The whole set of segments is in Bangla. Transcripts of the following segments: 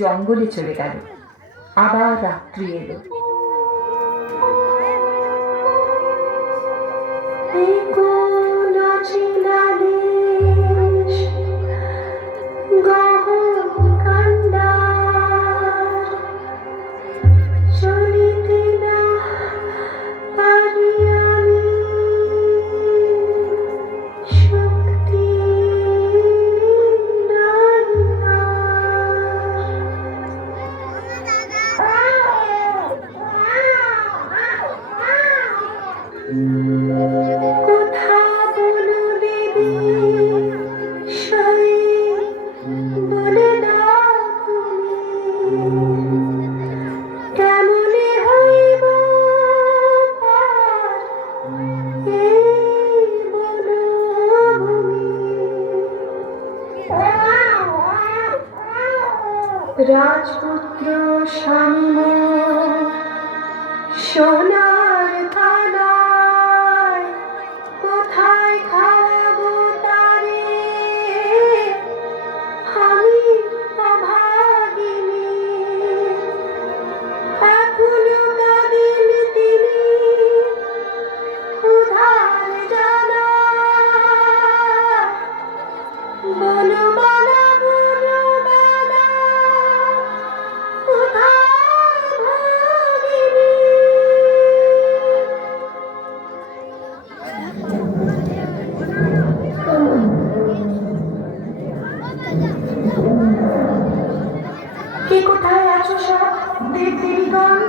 জঙ্গলে চলে গেল। আবার রাত্রি এলো। রাজপুত্র স্বামী সোনার থালায়, কোথায় খাওয়াবো তারে আমি অভাগিনী। এখনো কাঁদেন তিনি ক্ষুধার জ্বালা, বনমালা বনমালা কোথায় ভাগিনী। কে কোথায় আছো সব দেবদেবীগণ,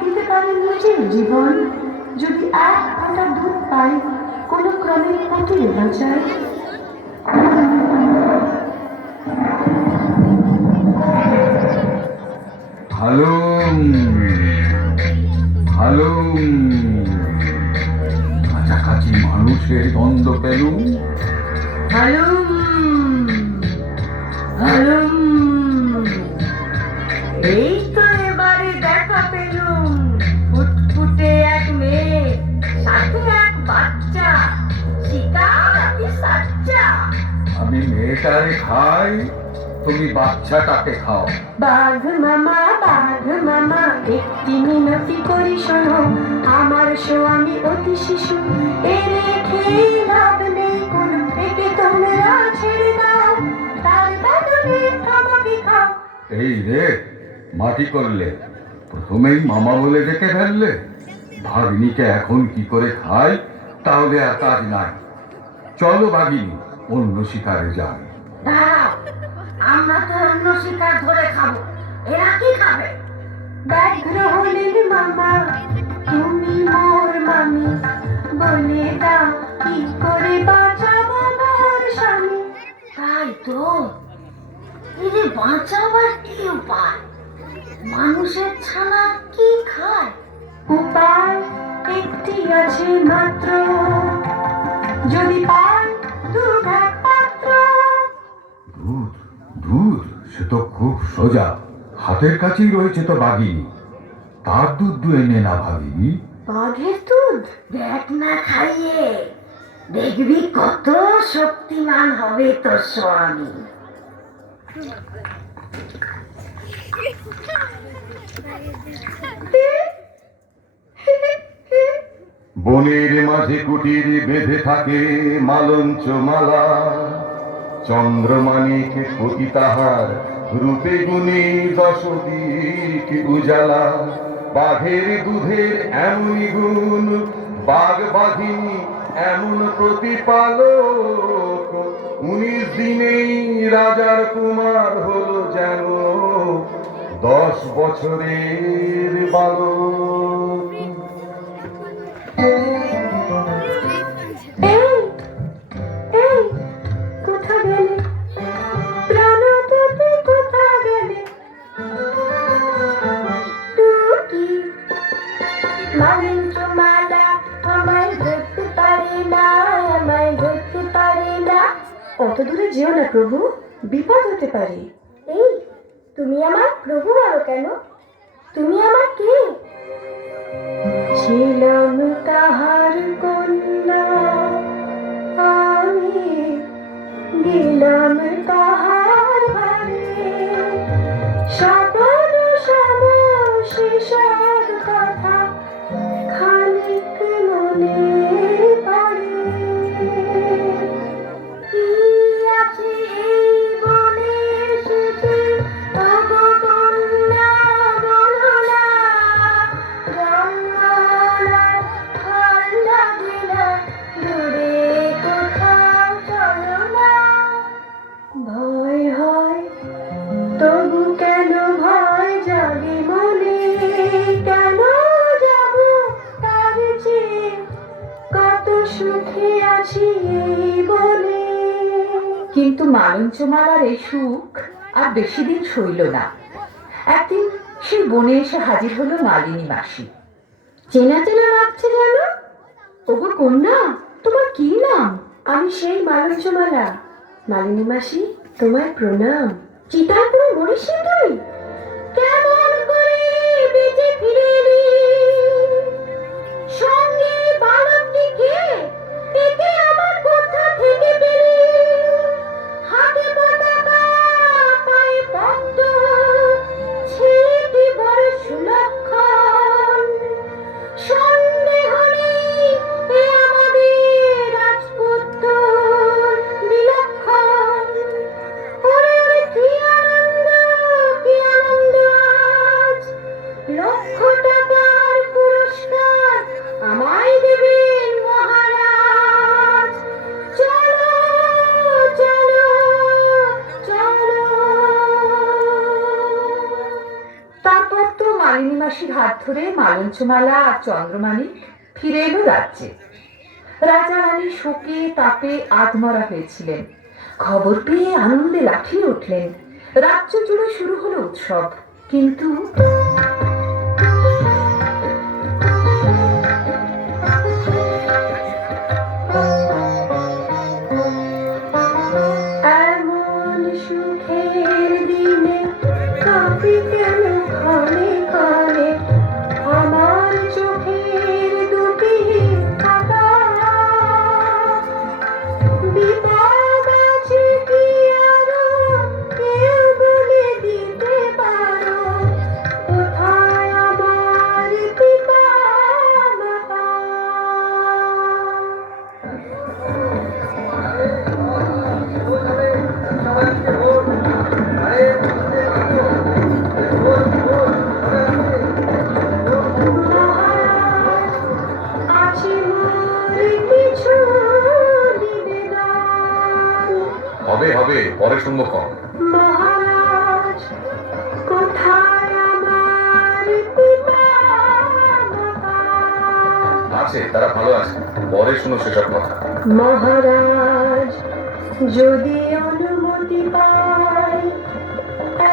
দিতে পারেন নিজের জীবন, যদি এক ফোঁটা দুধ পাই কোনো ক্রমে পতিয়ে বাঁচাই। হালুম হালুম, কাছাকাছি মানুষের গন্ধ পেলুম। হালুম হালুম, এই তো এবারে দেখা পেলুম। ফুটফুটে এক মেয়ে, সাথে এক বাচ্চা, শিকারি সাচ্চা। আমি মেয়েটারে খাই, তুমি বাচ্চাটাকে খাও। বাঘ মামা একটি মিনতি করি শোনো, আমার স্বামী অতি শিশু, এরে খেয়ে লাভ নেই কোনো, একে তোমরা ছেড়ে দাও, তার বদলে আমাকে খাও। এই রে, মাটি করলে, প্রথমেই মামা বলে ডেকে ফেললে। ভাগ্নিকে এখন কি করে খাই, তাহলে আর কাজ নাই। চলো ভাগিনী, অন্য শিকারে যাই। দাঁড়াও, আমরা তো অন্য শিকার ধরে খাবো, এরা কি খাবে? ব্যগ্র হলেন মামা, তুমি মোর মামি, বলে দাও কি করে বাঁচাবো মোর স্বামী। তাই তো, এরে বাঁচাবার কি উপায়? মানুষের ছানা কি খায়? উপায় একটি আছে মাত্র, যদি পান দুধ এক পাত্র। দুধ দুধ, সে তো খুব সোজা, হাতের কাছেই রয়েছে তো বাঘিনী। তার দুধ দুয়ে নে না ভাগিনী। বাঘের দুধ দেখ না খাইয়ে, দেখবি কত শক্তিমান হবে তোর স্বামী। বনের মাঝে কুটির বেঁধে থাকে মালঞ্চ মালা, চন্দ্রমাণিক পতি তাহার রূপে গুণে দশদিক উজালা। বাঘের দুধের এমনই গুণ, বাঘ বাঘিনী এমন প্রতিপালক, 19 দিনেই রাজার কুমার হলো যেন 10 বছরের বালক। কোথা গেলে প্রাণপতি, কোথা গেলে টুকি? মালঞ্চ মালা আমায় ধরতে পারে না, আমায় ধরতে পারে না। অত দূরে যেও না প্রভু, বিপদ হতে পারে। এই, তুমি আমার প্রভু বলো কেন? তুমি আমার কে? ছিলাম তাহার কন্যা আমি, দিলাম তাহার ভারে স্বপন সম সেসব কথা খানিক মনে পড়ে। কি আছে এই বনের শেষে, ওগো কন্যা বলো না, জঙ্গলার ভাল লাগে না, দূরে কোথাও চলো না। ভয় হয় তবু কেন ভয় জাগে মনে, কেন যাব তার চেয়ে কত সুখে আছি এই বনে। কিন্তু মালঞ্চমালার এই সুখ আর বেশি দিন সইল না। একদিন সেই বনে এসে হাজির হলো মালিনী মাসি। চেনা চেনা লাগছে যেন। ওগো কন্যা, তোমার কি নাম? আমি সেই মালঞ্চমালা। মালিনী মাসি, তোমায় প্রণাম। চিতাপুরে মরিসি তুই? কেমন করে বেঁচে ফিরে এলি? সঙ্গে বালকটিকে একে আমার কোথা থেকে পেলি? হাতে পতাকা, পায়ে পদ্ম, ছেলেটি বড় সুলক্ষণ। সন্দেহ নেই এ আমাদের রাজপুত্র বিলক্ষণ। ওরে ওরে কি আনন্দ, কি আনন্দ আজ! লক্ষ টাকার পুরস্কার আমায় দেবেন মহারাজ। চলো চলো চলো। তারপর তো মালিনী মাসির হাত ধরে মালঞ্চমালা আর চন্দ্রমাণিক ফিরে এলো রাজ্যে। রাজা রানী শোকে তাপে আধমরা হয়েছিলেন। খবর পেয়ে আনন্দে লাফিয়ে উঠলেন। রাজ্য জুড়ে শুরু হলো উৎসব। কিন্তু এমন সুখের দিনে কাঁপি কেন ক্ষণে ক্ষণে আমার চোখের দুটি খাতা? বিপদ আছে কি আরো কেউ বলে দিতে পারো? কোথায় আমার পিতা মাতা? আছে মোর কিছু নিবেদন। হবে হবে, পরে শুনবো কম। মহারাজ, কোথায় আমার পিতা মাতা? আছে, তারা ভালো আছে, পরে শুনো সেসব কথা। মহারাজ, যদি অনুমতি পাই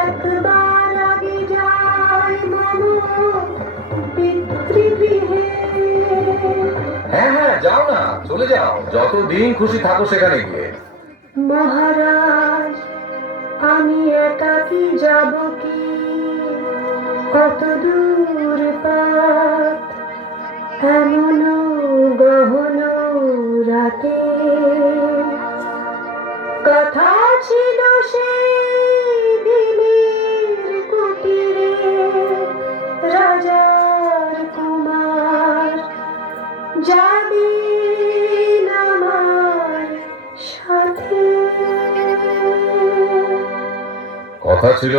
একবার আগে যাই মম পিতৃগৃহে। হ্যাঁ হ্যাঁ, যাও না, চলে যাও, যতদিন খুশি থাকো সেখানে গিয়ে। মহারাজ, আমি একাকী যাব কি? কত দূর পথ, এমন গহন রাতে। কথা ছিল সেই দিনের কুটিরে, রাজার কুমার যাবেন আমার সাথে। কথা ছিল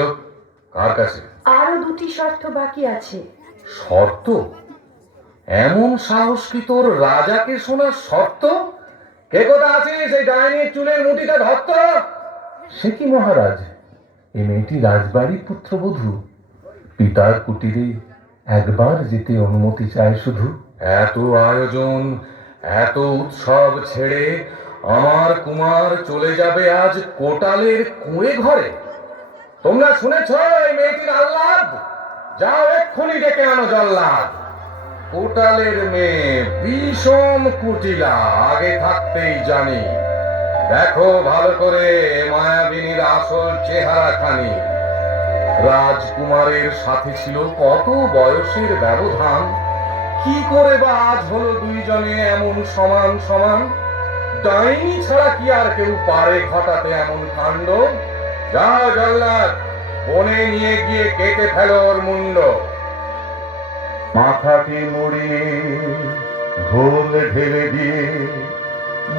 কার কাছে? আরো দুটি শর্ত বাকি আছে। শর্ত? এমন সাহস কি তোর রাজাকে শোনার শর্ত? কে কথা আছে সেই ডাইনির চুলের মুঠিটা ধরত? সে কি মহারাজ, এ মেয়েটি রাজবাড়ির পুত্রবধূ। পিতার কুটিরে একবার যেতে অনুমতি চায় শুধু। এত আয়োজন, এত উৎসব ছেড়ে আমার কুমার চলে যাবে আজ কোটালের কুঁড়ে ঘরে? তোমরা শুনেছ এই মেয়েটির আহ্লাদ? যাও এক্ষুনি ডেকে আনো জল্লাদ। কোটালের মেয়ে বিষম কুটিলা, আগে থাকতেই জানি। দেখো ভালো করে মায়াবিনীর আসল চেহারা খানি। রাজকুমারের সাথে ছিল কত বয়সের ব্যবধান, কি করে বা আজ হলো দুইজনে এমন সমান সমান? ডাইনি ছাড়া কি আর কেউ পারে ঘটাতে এমন কাণ্ড? যাও জল্লাদ, বনে নিয়ে গিয়ে কেটে ফেলো ওর মুন্ড। মাথাটি মুড়িয়ে ঘোল ঢেলে দিয়ে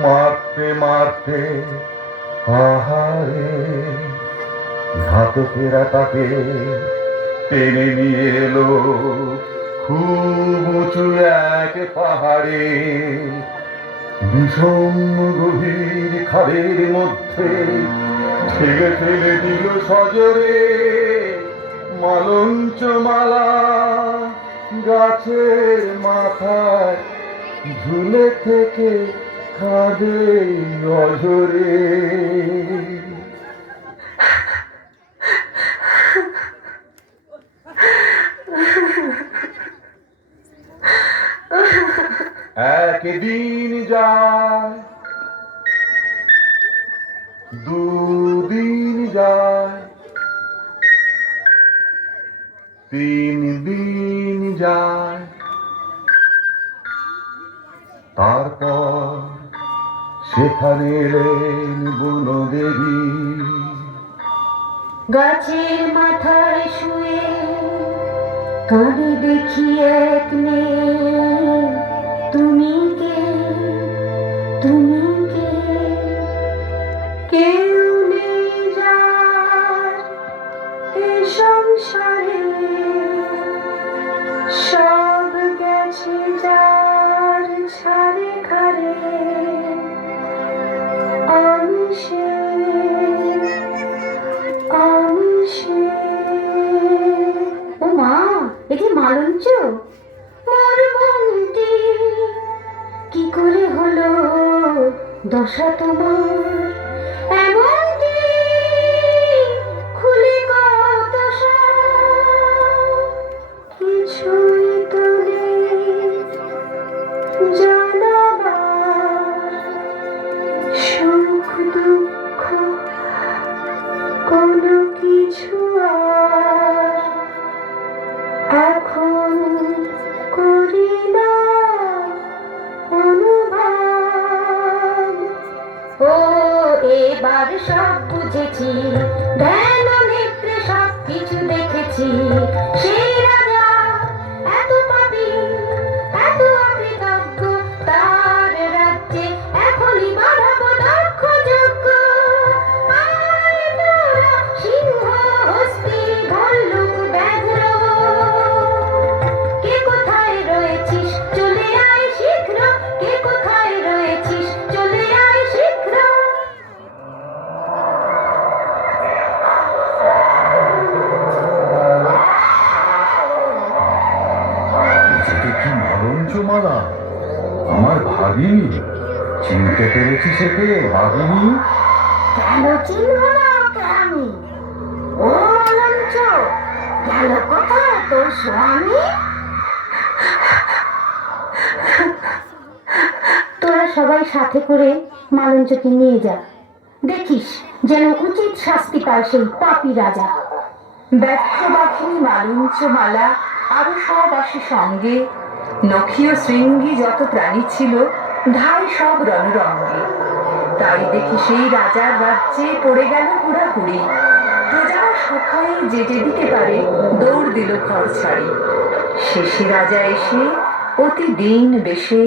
মারতে মারতে আহারে ঘাতকেরা তাকে টেনে নিয়ে এলো খুব উঁচু এক পাহাড়ে। ভীষণ গভীর খাদের মধ্যে ঠেলে ঠেলে দিল সজরে মালঞ্চ মালা গাছের মাথায় ঝুলে থেকে কাঁদে অঝরে। একদিন যায়, দুদিন যায়, 3 দিন যায়, তারপর সেখানে এলেন বনদেবী। গাছের মাথায় শুয়ে কাঁদে দেখি এক মেয়ে, তুমি কে, তুমি কে? কেউ নেই যার এ সংসারে, সব গেছে যার ছাড়ে খারে। আমি সে, আমি সে। ও মা, এ কি মালঞ্চ? মোর মনটি কি করে হলো দশা তোমার? এমন দিন খুলে কত কিছুই তো নেই জানাবার। সুখ দুঃখ কোনো কিছু আর এখন করি না অনুভব। ও এবার সব বুঝেছি, ধ্যান নেত্রে সব কিছু দেখেছি। সে রাজা এত পাপী, এত অকৃতজ্ঞ, তার রাজ্যে এখনই বাঁধাবো দক্ষ যজ্ঞ। আয় তোরা সিংহ হস্তি ভল্লুক ব্যাঘ্র, কে কোথায় রয়েছিস চলে আয় শীঘ্র, কে কোথায় রয়েছিস চলে আয় শীঘ্র। সেটা কি মালঞ্চমালা? আমার ভাগিনী, চিনতে পেরেছি সেকে ভাগিনী? কেন চিনব না ওকে আমি? ও মালঞ্চ, গেল কোথায় তোর স্বামী? তোরা সবাই সাথে করে মালঞ্চকে নিয়ে যা, দেখিস যেন উচিত শাস্তি পায় সেই পাপী রাজা। ব্যর্থবাখিনী মালঞ্চমালা আরো সব আসে সঙ্গে। নখীয় শৃঙ্গী যত প্রাণী ছিল ধাই সব রণরঙ্গে। তাই দেখি সেই রাজার রাজ্যে পড়ে গেল হুড়াহুড়ি। প্রজারা সবাই যে যেদিকে পারে দৌড় দিল ঘর ছাড়ি। শেষে রাজা এসে অতি দিন বেশে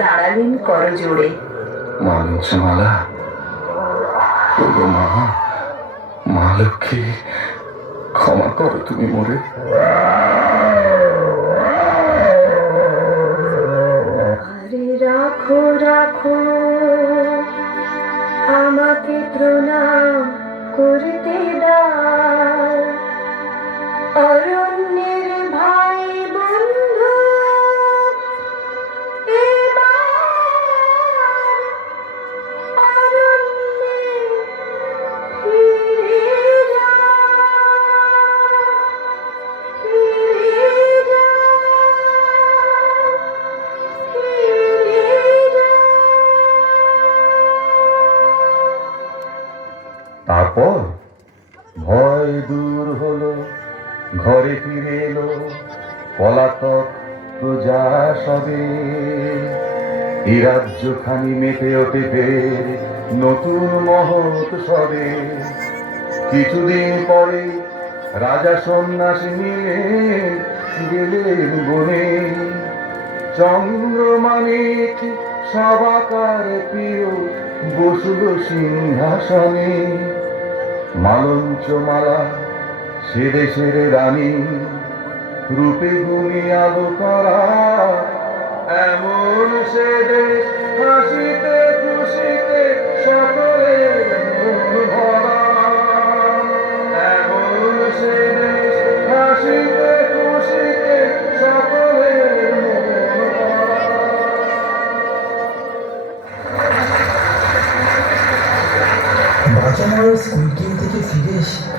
দাঁড়ালেন করজোড়ে। মালঞ্চমালা, ওগো মা, মা লক্ষ্মী, ক্ষমা করো তুমি মোরে। আরে রাখো রাখো আমাকে প্রণাম করতে দাও, অরণ্যের ভাই বন্ধু এবার অরণ্যে ফিরে যাও, ফিরে যাও, ফিরে যাও। তারপর ভয় দূর হলো, ঘরে ফিরে এলো পলাতক প্রজা সবে। এই রাজ্যখানি মেতে ওঠে ফের নতুন মহৎ সবে। কিছুদিন পরে রাজা সন্ন্যাসী মিলে গেলেন বনে, চন্দ্রমাণিক সবাকার প্রিয় বসুল সিংহাসনে। মালঞ্চমালা সে দেশের রানী, রূপে গুণী আলো করা এমন সে দেশ, হাসিতে খুশিতে সকলের মন ভরা। এমন সে দেশ, হাসিতে খুশিতে সকলের মন ভরা। বাঁচামার স্কুল টিম থেকে ফিরে এসে